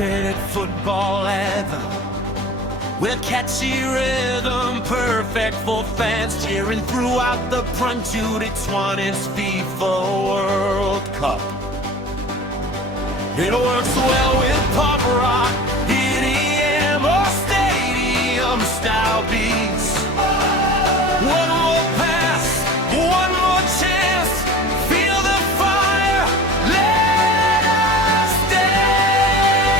undefeated football anthem with catchy rhythm, perfect for fans cheering throughout the Prontude. It's won its FIFA World Cup. It works well with pop rock, EDM, or stadium style beats. One more pass, one more chance. Feel the fire, let us dance.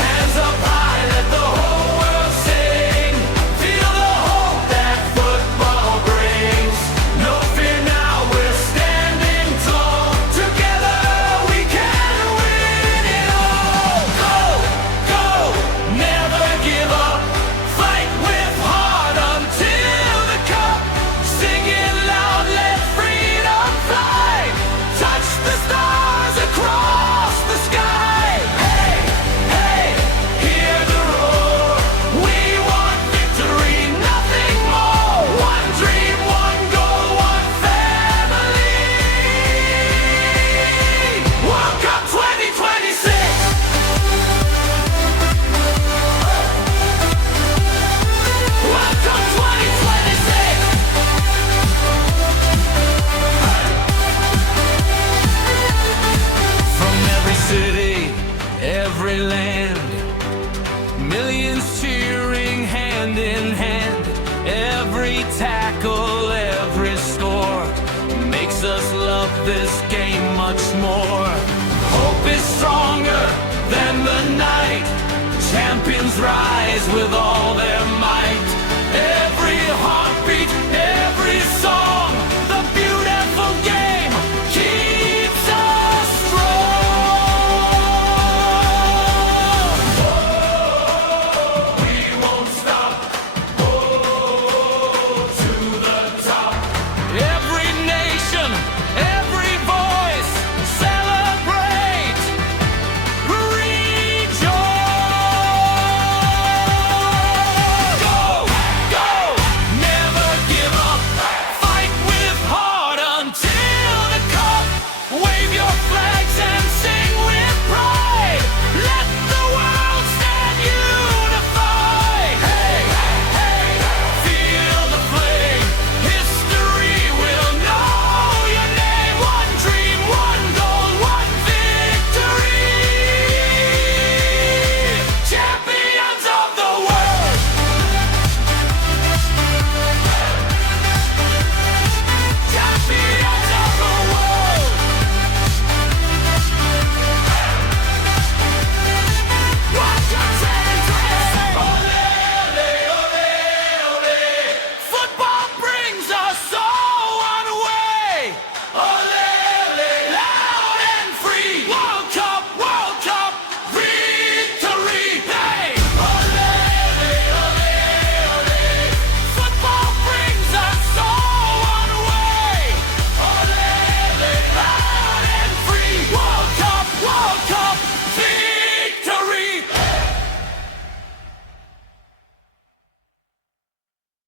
Hands up high, let the whole world sing. Feel the hope that football brings. No fear now, we're standing tall. Together we can win it all. Go, go, never give up. Fight with heart until the cup. Sing it loud, let freedom fly. Touch the stars across the sky. Hey, hey, hear the roar. We want victory, nothing more. One dream, one goal, one family. World Cup 2026. World Cup 2026. From every city, every land, millions cheering hand in hand. Every tackle, every score makes us love this game much more. Hope is stronger than the night. Champions rise with all their might. Every heartbeat